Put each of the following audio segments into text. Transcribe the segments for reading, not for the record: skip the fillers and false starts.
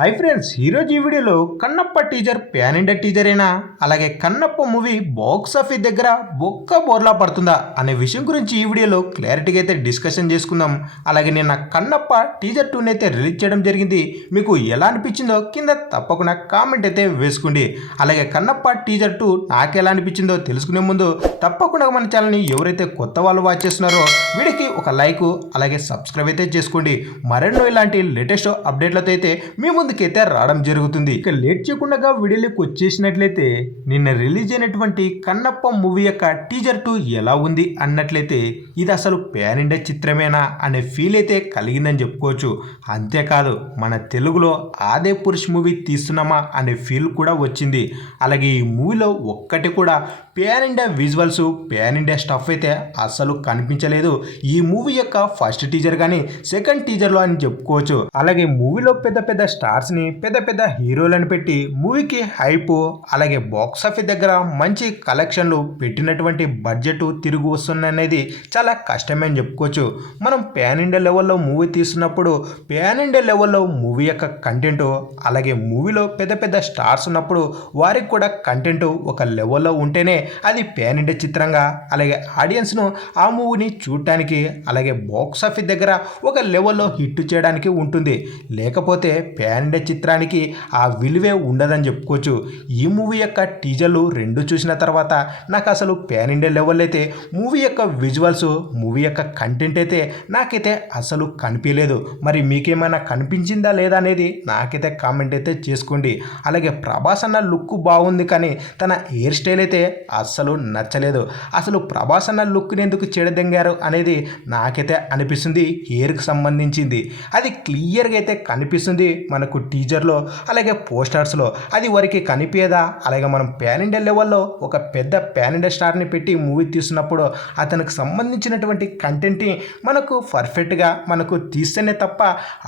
Hi friends, ఈరోజు ఈ వీడియోలో కన్నప్ప టీజర్ ప్యాన్ ఇండియా టీజరేనా, అలాగే కన్నప్ప మూవీ బాక్స్ ఆఫీస్ దగ్గర బొక్క బోర్లా పడుతుందా అనే విషయం గురించి ఈ వీడియోలో క్లారిటీగా అయితే డిస్కషన్ చేసుకుందాం. అలాగే నిన్న కన్నప్ప టీజర్ 2 అయితే రిలీజ్ చేయడం జరిగింది. మీకు ఎలా అనిపించిందో కింద తప్పకుండా కామెంట్ అయితే వేసుకోండి. అలాగే కన్నప్ప టీజర్ 2 నాకు ఎలా అనిపించిందో తెలుసుకునే ముందు తప్పకుండా మన ఛానల్ని ఎవరైతే కొత్త వాళ్ళు వాచ్ చేస్తున్నారో వీడికి ఒక లైక్ అలాగే సబ్స్క్రైబ్ అయితే చేసుకోండి. మరెన్నో ఇలాంటి లేటెస్ట్ అప్డేట్లతో అయితే మీ ముందుకైతే రావడం జరుగుతుంది. ఇక లేట్ చేయకుండా వీడియోలోకి వచ్చేసినట్లయితే నిన్న రిలీజ్ అయినటువంటి కన్నప్ప మూవీ యొక్క టీజర్ 2 ఎలా ఉంది అన్నట్లయితే ఇది అసలు ప్యాన్ ఇండియా చిత్రమేనా అనే ఫీల్ అయితే కలిగిందని చెప్పుకోవచ్చు. అంతేకాదు మన తెలుగులో ఆదే పురుష్ మూవీ తీస్తున్నామా అనే ఫీల్ కూడా వచ్చింది. అలాగే ఈ మూవీలో ఒక్కటి కూడా pan India visuals pan India stuff అయితే అసలు కనిపించలేదు. ఈ మూవీ యొక్క ఫస్ట్ టీజర్ కానీ సెకండ్ టీజర్లో అని చెప్పుకోవచ్చు. అలాగే మూవీలో పెద్ద పెద్ద స్టార్స్ని పెద్ద పెద్ద హీరోలను పెట్టి మూవీకి హైప్ అలాగే బాక్స్ ఆఫీస్ దగ్గర మంచి కలెక్షన్లు పెట్టినటువంటి బడ్జెట్ తిరిగి వస్తుందనేది చాలా కష్టమే అని చెప్పుకోవచ్చు. మనం ప్యాన్ ఇండియా లెవెల్లో మూవీ తీస్తున్నప్పుడు ప్యాన్ ఇండియా లెవెల్లో మూవీ యొక్క కంటెంట్ అలాగే మూవీలో పెద్ద పెద్ద స్టార్స్ ఉన్నప్పుడు వారికి కూడా కంటెంట్ ఒక లెవెల్లో ఉంటేనే అది ప్యాన్ ఇండియా చిత్రంగా అలాగే ఆడియన్స్ను ఆ మూవీని చూడటానికి అలాగే బాక్స్ ఆఫీస్ దగ్గర ఒక లెవెల్లో హిట్ చేయడానికి ఉంటుంది. లేకపోతే ప్యాన్ ఇండియా చిత్రానికి ఆ విలువే ఉండదని చెప్పుకోవచ్చు. ఈ మూవీ యొక్క టీజర్లు రెండు చూసిన తర్వాత నాకు అసలు ప్యాన్ ఇండియా లెవెల్ అయితే మూవీ యొక్క విజువల్స్ మూవీ యొక్క కంటెంట్ అయితే నాకైతే అసలు కనిపించలేదు. మరి మీకేమైనా కనిపించిందా లేదా అనేది నాకైతే కామెంట్ అయితే చేసుకోండి. అలాగే ప్రభాస్ అన్న లుక్ బాగుంది కానీ తన హెయిర్ స్టైల్ అయితే అస్సలు నచ్చలేదు. అసలు ప్రభాస్ అన్న లుక్ని ఎందుకు చెడదెంగారు అనేది నాకైతే అనిపిస్తుంది. హెయిర్కి సంబంధించింది అది క్లియర్గా అయితే కనిపిస్తుంది మనకు టీజర్లో అలాగే పోస్టర్స్లో. అది వరకు కనిపించదా? అలాగే మనం ప్యాన్ ఇండియా లెవెల్లో ఒక పెద్ద ప్యాన్ ఇండియా స్టార్ని పెట్టి మూవీ తీస్తున్నప్పుడు అతనికి సంబంధించినటువంటి కంటెంట్ని మనకు పర్ఫెక్ట్గా మనకు తీస్తేనే తప్ప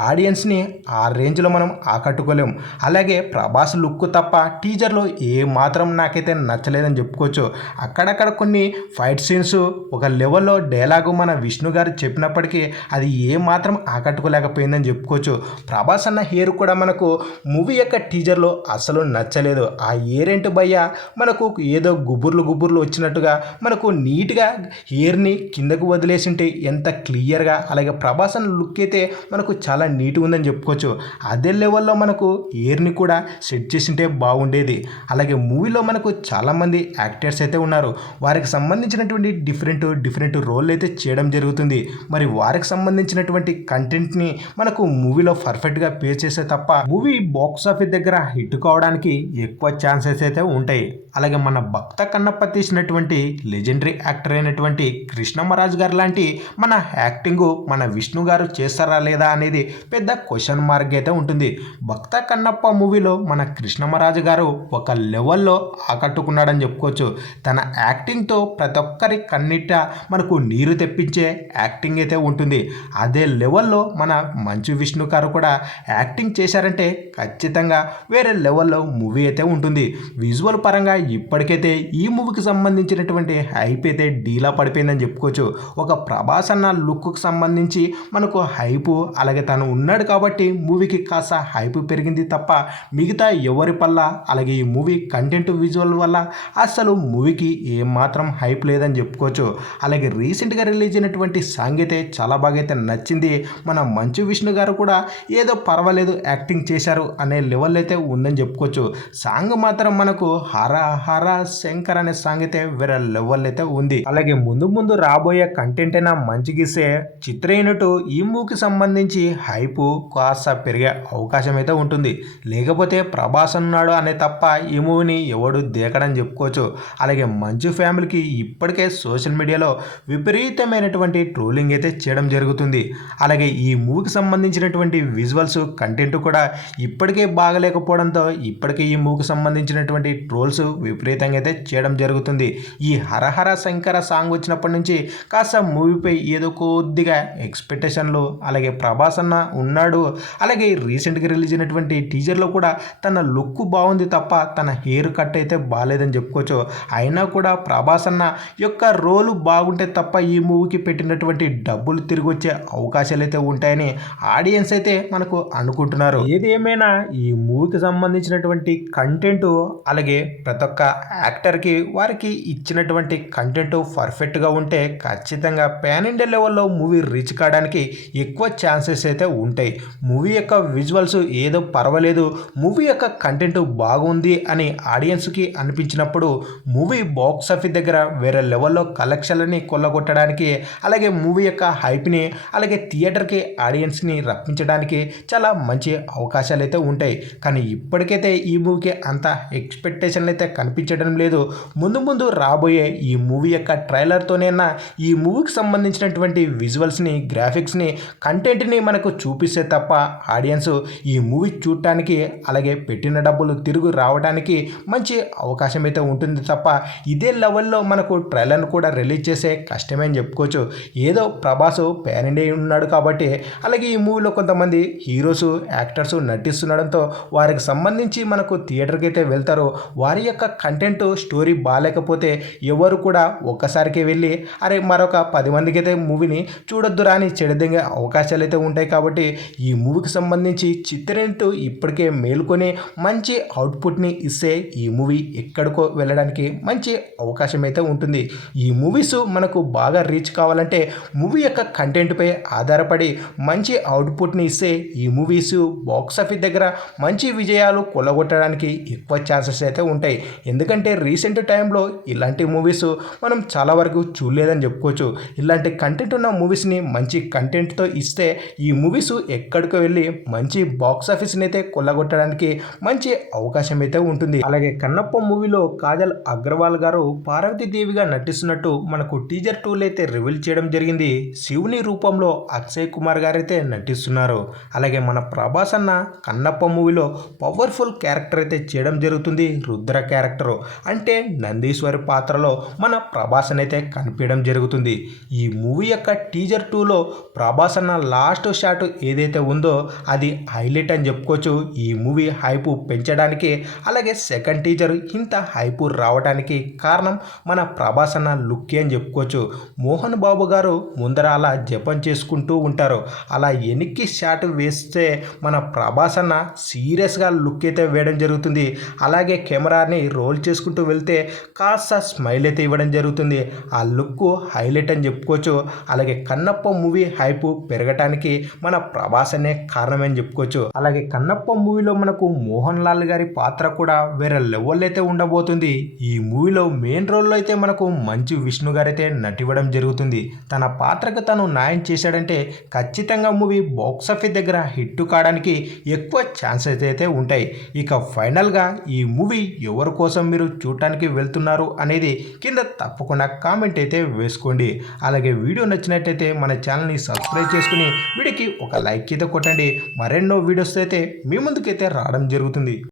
ఆడియన్స్ని ఆ రేంజ్లో మనం ఆకట్టుకోలేము. అలాగే ప్రభాస్ లుక్ తప్ప టీజర్లో ఏ మాత్రం నాకైతే నచ్చలేదని చెప్పుకోవచ్చు. అక్కడక్కడ కొన్ని ఫైట్ సీన్స్ ఒక లెవెల్లో డైలాగు మన విష్ణు గారు చెప్పినప్పటికీ అది ఏ మాత్రం ఆకట్టుకోలేకపోయిందని చెప్పుకోవచ్చు. ప్రభాస్ అన్న హెయిర్ కూడా మనకు మూవీ యొక్క టీజర్లో అసలు నచ్చలేదు. ఆ హెయిర్ ఏంటి భయ్య మనకు ఏదో గుబుర్లు వచ్చినట్టుగా మనకు నీట్గా హెయిర్ని కిందకు వదిలేసింటే ఎంత క్లియర్గా అలాగే ప్రభాస్ అన్న లుక్ అయితే మనకు చాలా నీట్గా ఉందని చెప్పుకోవచ్చు. అదే లెవెల్లో మనకు హెయిర్ని కూడా సెట్ చేసింటే బాగుండేది. అలాగే మూవీలో మనకు చాలామంది యాక్టర్స్ అయితే ఉన్నారు. వారికి సంబంధించినటువంటి డిఫరెంట్ రోల్ అయితే చేయడం జరుగుతుంది. మరి వారికి సంబంధించినటువంటి కంటెంట్ని మనకు మూవీలో పర్ఫెక్ట్గా పే చేసే తప్ప మూవీ బాక్స్ ఆఫీస్ దగ్గర హిట్ కావడానికి ఎక్కువ ఛాన్సెస్ అయితే ఉంటాయి. అలాగే మన భక్త కన్నప్ప తీసినటువంటి లెజెండరీ యాక్టర్ అయినటువంటి కృష్ణమరాజు గారు లాంటి మన యాక్టింగ్ మన విష్ణు గారు చేస్తారా లేదా అనేది పెద్ద క్వశ్చన్ మార్క్ అయితే ఉంటుంది. భక్త కన్నప్ప మూవీలో మన కృష్ణమరాజు గారు ఒక లెవెల్లో ఆకట్టుకున్నాడని చెప్పుకోవచ్చు. తన యాక్టింగ్తో ప్రతి ఒక్కరి కన్నిట మనకు నీరు తెప్పించే యాక్టింగ్ అయితే ఉంటుంది. అదే లెవెల్లో మన మంచు విష్ణు గారు కూడా యాక్టింగ్ చేశారంటే ఖచ్చితంగా వేరే లెవెల్లో మూవీ అయితే ఉంటుంది. విజువల్ పరంగా ఇప్పటికైతే ఈ మూవీకి సంబంధించినటువంటి హైప్ అయితే డీలా పడిపోయిందని చెప్పుకోవచ్చు. ఒక ప్రభాస్ అన్న లుక్కు సంబంధించి మనకు హైపు అలాగే తను ఉన్నాడు కాబట్టి మూవీకి కాస్త హైప్ పెరిగింది తప్ప మిగతా ఎవరి పల్ల అలాగే ఈ మూవీ కంటెంట్ విజువల్ వల్ల అసలు మూవీకి ఏమాత్రం హైప్ లేదని చెప్పుకోవచ్చు. అలాగే రీసెంట్గా రిలీజ్ అయినటువంటి సాంగ్ అయితే చాలా బాగా అయితే నచ్చింది. మన మంచు విష్ణు గారు కూడా ఏదో పర్వాలేదు యాక్టింగ్ చేశారు అనే లెవెల్ అయితే ఉందని చెప్పుకోవచ్చు. సాంగ్ మాత్రం మనకు హర హర శంకర్ అనే సాంగ్ అయితే వేరే లెవెల్ అయితే ఉంది. అలాగే ముందు రాబోయే కంటెంట్ అయినా మంచిగిస్తే చిత్ర యూనిట్ ఈ మూవీకి సంబంధించి హైప్ కాస్త పెరిగే అవకాశం అయితే ఉంటుంది. లేకపోతే ప్రభాస్ ఉన్నాడు అనే తప్ప ఈ మూవీని ఎవడు దేకడని చెప్పుకోవచ్చు. అలాగే మంచు ఫ్యామిలీకి ఇప్పటికే సోషల్ మీడియాలో విపరీతమైనటువంటి ట్రోలింగ్ అయితే చేయడం జరుగుతుంది. అలాగే ఈ మూవీకి సంబంధించినటువంటి విజువల్స్ కంటెంట్ కూడా ఇప్పటికే బాగలేకపోవడంతో ఇప్పటికే ఈ మూవీకి సంబంధించినటువంటి ట్రోల్స్ విపరీతంగా అయితే చేయడం జరుగుతుంది. ఈ హరహర శంకర సాంగ్ వచ్చినప్పటి నుంచి కాస్త మూవీపై ఏదో కొద్దిగా ఎక్స్పెక్టేషన్లు అలాగే ప్రభాస్ అన్న ఉన్నాడు అలాగే రీసెంట్గా రిలీజ్ అయినటువంటి టీజర్లో కూడా తన లుక్ బాగుంది తప్ప తన హెయిర్ కట్ అయితే బాగాలేదని చెప్పుకోవచ్చు. అయినా కూడా ప్రభాస్ అన్న యొక్క రోలు బాగుంటే తప్ప ఈ మూవీకి పెట్టినటువంటి డబ్బులు తిరిగి వచ్చే అవకాశాలు అయితే ఉంటాయని ఆడియన్స్ అయితే మనకు అనుకుంటున్నారు. ఏదేమైనా ఈ మూవీకి సంబంధించినటువంటి కంటెంట్ అలాగే ప్రతి ఒక్క యాక్టర్కి వారికి ఇచ్చినటువంటి కంటెంట్ పర్ఫెక్ట్గా ఉంటే ఖచ్చితంగా పాన్ ఇండియా లెవెల్లో మూవీ రీచ్ కావడానికి ఎక్కువ ఛాన్సెస్ అయితే ఉంటాయి. మూవీ యొక్క విజువల్స్ ఏదో పర్వాలేదు, మూవీ యొక్క కంటెంట్ బాగుంది అని ఆడియన్స్కి అనిపించినప్పుడు మూవీ బాక్స్ ఆఫీస్ దగ్గర వేరే లెవెల్లో కలెక్షన్లని కొల్లగొట్టడానికి అలాగే మూవీ యొక్క హైప్ని అలాగే థియేటర్కి ఆడియన్స్ని రప్పించడానికి చాలా మంచి అవకాశాలు అయితే ఉంటాయి. కానీ ఇప్పటికైతే ఈ మూవీకి అంత ఎక్స్పెక్టేషన్లు అయితే కనిపించడం లేదు. ముందు ముందు రాబోయే ఈ మూవీ యొక్క ట్రైలర్తోనైనా ఈ మూవీకి సంబంధించినటువంటి విజువల్స్ని గ్రాఫిక్స్ని కంటెంట్ని మనకు చూపిస్తే తప్ప ఆడియన్స్ ఈ మూవీ చూడటానికి అలాగే పెట్టిన డబ్బులు తిరిగి రావడానికి మంచి అవకాశం అయితే ఉంటుంది తప్ప ఇదే లెవెల్లో మనకు ట్రైలర్ను కూడా రిలీజ్ చేసే కష్టమే అని చెప్పుకోవచ్చు. ఏదో ప్రభాస్ పాన్ ఇండియా ఉన్నాడు కాబట్టి అలాగే ఈ మూవీలో కొంతమంది హీరోస్ యాక్టర్స్ నటిస్తుండడంతో వారికి సంబంధించి మనకు థియేటర్కి అయితే వెళ్తారు. వారి యొక్క కంటెంట్ స్టోరీ బాగాలేకపోతే ఎవరు కూడా ఒక్కసారికి వెళ్ళి అరే మరొక 10 మందికి అయితే మూవీని చూడొద్దురా అని చెడదెంగే అవకాశాలు అయితే ఉంటాయి. కాబట్టి ఈ మూవీకి సంబంధించి చిత్రనటు ఇప్పటికే మేల్కొని మంచి అవుట్పుట్ని ఇస్తే ఈ మూవీ ఎక్కడికో వెళ్ళడానికి మంచి అవకాశం అయితే ఉంటుంది. ఈ మూవీస్ మనకు బాగా రీచ్ కావాలంటే మూవీ యొక్క కంటెంట్పై ఆధారపడి మంచి అవుట్పుట్ని ఇస్తే ఈ మూవీస్ బాక్స్ ఆఫీస్ దగ్గర మంచి విజయాలు కొల్లగొట్టడానికి ఎక్కువ ఛాన్సెస్ అయితే ఉంటాయి. ఎందుకంటే రీసెంట్ టైంలో ఇలాంటి మూవీస్ మనం చాలా వరకు చూడలేదని చెప్పుకోవచ్చు. ఇలాంటి కంటెంట్ ఉన్న మూవీస్ని మంచి కంటెంట్తో ఇస్తే ఈ మూవీస్ ఎక్కడికి వెళ్ళి మంచి బాక్స్ ఆఫీస్ని అయితే కొల్లగొట్టడానికి మంచి అవకాశం అయితే ఉంటుంది. అలాగే కన్నప్ప మూవీలో కాజల్ అగ్రవాల్ గారు పార్వతీదేవిగా నటిస్తున్నట్టు మనకు టీజర్ 2 అయితే రివీల్ చేయడం జరిగింది. శివుని రూపంలో అక్షయ్ కుమార్ గారు అయితే నటిస్తున్నారు. అలాగే మన ప్రభాస్ అన్న కన్నప్ప మూవీలో పవర్ఫుల్ క్యారెక్టర్ అయితే చేయడం జరుగుతుంది. రుద్ర క్యారెక్టర్ అంటే నందీశ్వరి పాత్రలో మన ప్రభాస్ అయితే కనిపించడం జరుగుతుంది. ఈ మూవీ యొక్క టీజర్ 2లో ప్రభాస్ అన్న లాస్ట్ షాట్ ఏదైతే ఉందో అది హైలైట్ అని చెప్పుకోవచ్చు. ఈ మూవీ హైపు పెంచడానికి అలాగే సెకండ్ టీజర్ ఇంత హైపు రావడానికి కారణం మన ప్రభాస్ అన్న లుక్ అని చెప్పుకోవచ్చు. మోహన్ బాబు గారు ముందర అలా జపం చేసుకుంటూ ఉంటారు. అలా ఎనిక్కి షాట్ వేస్తే మన ప్రభాస్ అన్న సీరియస్గా లుక్ అయితే వేయడం జరుగుతుంది. అలాగే కెమెరాని రోల్ చేసుకుంటూ వెళ్తే కాస్త స్మైల్ అయితే ఇవ్వడం జరుగుతుంది. ఆ లుక్ హైలైట్ అని చెప్పుకోవచ్చు. అలాగే కన్నప్ప మూవీ హైపు పెరగటానికి మన ప్రభాస్ అనే కారణమని చెప్పుకోవచ్చు. అలాగే కన్నప్ప మూవీలో మనకు మోహన్ లాల్ గారి పాత్ర కూడా వేరే లెవెల్ అయితే ఉండబోతుంది. ఈ మూవీలో మెయిన్ రోల్లో అయితే మనకు మంచు విష్ణు గారు అయితే నటివ్వడం జరుగుతుంది. తన పాత్రకు తను న్యాయం చేశాడంటే ఖచ్చితంగా మూవీ బాక్స్ ఆఫీస్ దగ్గర హిట్ కావడానికి ఎక్కువ ఛాన్సెస్ అయితే ఉంటాయి. ఇక ఫైనల్గా ఈ మూవీ ఎవరి కోసం మీరు చూడటానికి వెళ్తున్నారు అనేది కింద తప్పకుండా కామెంట్ అయితే వేసుకోండి. అలాగే వీడియో నచ్చినట్టయితే మన ఛానల్ని సబ్స్క్రైబ్ చేసుకుని వీడియోకి ఒక లైక్ అయితే కొట్టండి. మరెన్నో వీడియోస్ అయితే మీ ముందుకైతే రావడం జరుగుతుంది.